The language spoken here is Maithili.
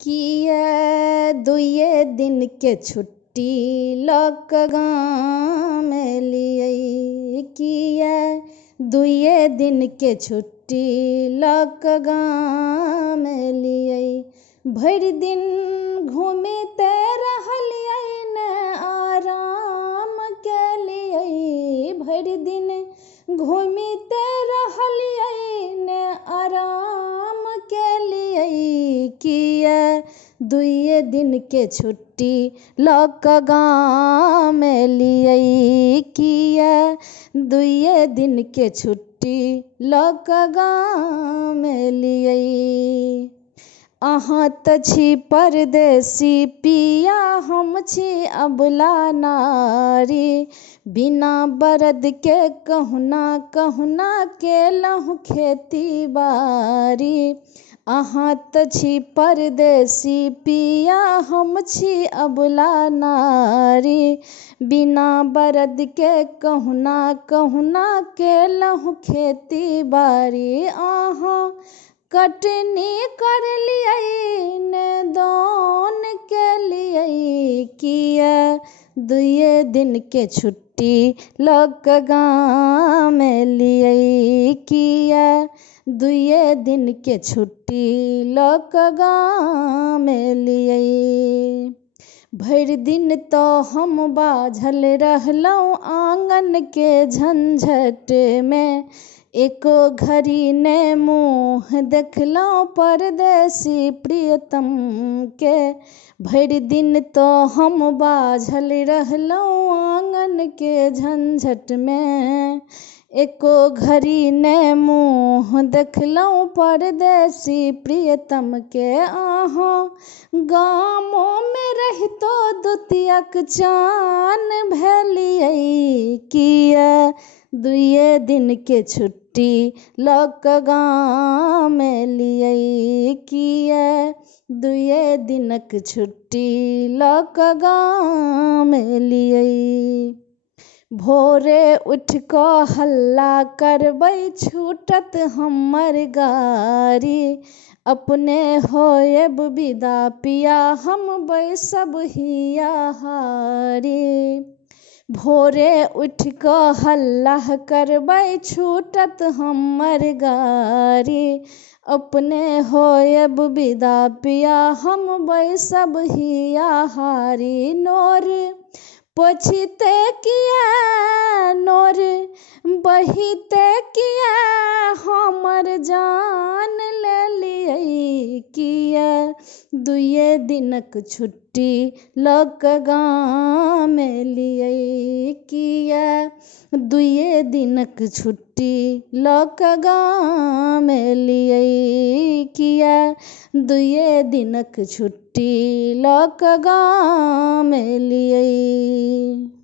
किया दुए दिन के छुट्टी लक गाम लिये। किया दुए दिन के छुट्टी लक गाम लिये। भरि दिन घूमते रहलियै ने आराम के लिए। भरि दिन घूमते रहलियै ने आराम के लिए। किया दुए दिन के छुट्टी लक गाम लिये। किया दुए दिन के छुट्टी लक गाम लिये। अहाँ तऽ छी परदेसी पिया, हम छी अबला नारी। बिना बरद के कहुना कहुना केलहुँ खेती बारी। अहाँ तऽ छी परदेसी पिया, हम छी अबला नारी। बिना बरद के कहुना कहुना केलहुँ खेती बारी। अहाँ कटनी कर लियै ने दान के लिए। किया दुए दिन के छुट्टी लक गाम लिये। किया दुए दिन के छुट्टी लक गाम लिये। भरि दिन तो हम बाझल रहलहुँ आंगन के झंझट में। एको घड़ी ने मुँह देखलहुँ परदेसी प्रियतम के। भरि दिन तो हम बाझल रहलहुँ आंगन के झंझट में। एको घड़ी ने मुँह देखलहुँ परदेसी प्रियतम के। अहाँ गामों में रहितो दुतियक चान भेलियै। किया दुए दिन के छुट्टी लक गाम लिये। किया दुए दिनक छुट्टी लक गाम लिये। भोरे उठ कऽ हल्ला करबै छूटत हमर गाड़ी। अपने होएब विदा पिया, हम बैसब हिया हारी। भोरे उठ कऽ हल्ला करबै छूटत हमर गाड़ी। अपने होएब विदा पिया, हम बैसब हिया हारी। नोर पोछिते किया नोर बहिते किया, हमर जान लेलियै। किया दुए दिनक छुट्टी लक गाम लिये। किया दुए दिनक छुट्टी लक गाम लिये। किया दुए दिनक छुट्टी लक गाम लिये।